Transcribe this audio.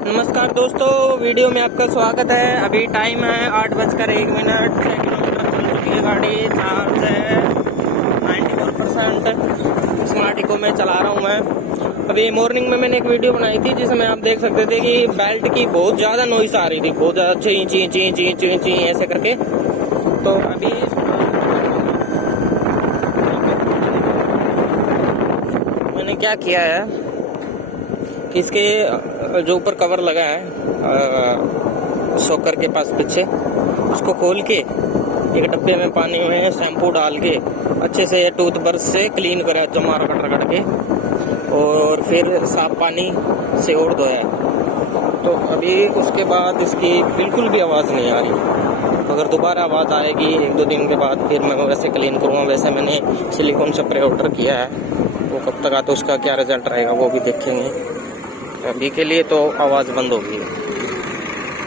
नमस्कार दोस्तों, वीडियो में आपका स्वागत है। अभी टाइम है 8:01। 6 किलोमीटर चल चुकी है गाड़ी। चार्ज है 94%। स्मार्ट इको में चला रहा हूँ मैं। अभी मॉर्निंग में मैंने एक वीडियो बनाई थी जिसमें आप देख सकते थे कि बेल्ट की बहुत ज़्यादा नॉइस आ रही थी, बहुत ज़्यादा ची ची ची ची ची ची ऐसे करके। तो अभी मैंने क्या किया है कि इसके जो ऊपर कवर लगा है शॉकर के पास पीछे, उसको खोल के एक डब्बे में पानी में शैम्पू डाल के अच्छे से टूथब्रश से क्लीन करा, जमा रगड़ के, और फिर साफ पानी से और धोया। तो अभी उसके बाद इसकी बिल्कुल भी आवाज़ नहीं आ रही। अगर दोबारा आवाज़ आएगी 1-2 दिन के बाद फिर मैं वैसे क्लीन करूँगा। वैसे मैंने सिलिकॉन स्प्रे ऑर्डर किया है, वो कब तक आता है उसका क्या रिजल्ट रहेगा वो भी देखेंगे। अभी के लिए तो आवाज़ बंद होगी।